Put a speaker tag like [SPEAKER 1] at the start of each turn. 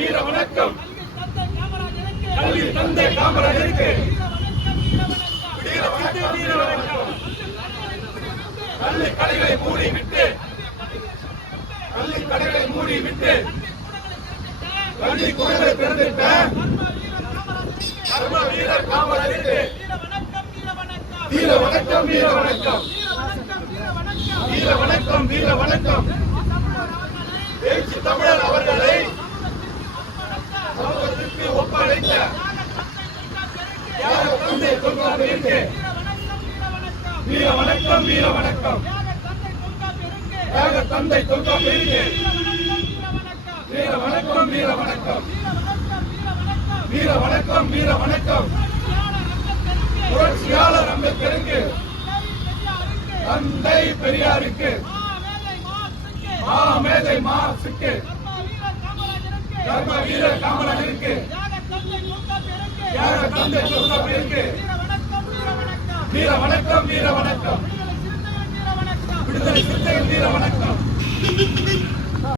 [SPEAKER 1] வீர வணக்கம்.
[SPEAKER 2] கல்வி தந்தை காமராஜருக்கு.
[SPEAKER 1] கல்வி தந்தை
[SPEAKER 2] வீர வணக்கம்
[SPEAKER 1] கல்வி கடைகளை மூடி விட்டு. கல்வி கடைகளை மூடி விட்டு. கல்வி குழந்தை பிறந்திட்ட. கர்ம வீரர் காமராஜருக்கு.
[SPEAKER 2] வீர வணக்கம் வீர வணக்கம்.
[SPEAKER 1] வீர வணக்கம் வீர வணக்கம் வீர வணக்கம் எழுச்சி தமிழர் அவர்களை சமூகத்திற்கு ஒப்படைத்த தியாக தந்தை தொல்காப்பிற்கு வீர வணக்கம் வீர வணக்கம் தியாக தந்தை தொல்காப்பிற்கு வீர வணக்கம் வீர வணக்கம் வீர வணக்கம் வீர வணக்கம் புரட்சியாளர் அம்பேத்கருக்கு தந்தை பெரியாருக்கு மா மேதை மாசுக்கு தர்ம வீர காமராஜருக்கு. தியாக தந்தை தொல்காப்பிற்கு வீர வணக்கம் வீர வணக்கம். விடுதலை சிறுத்தைகள் வீர வணக்கம்.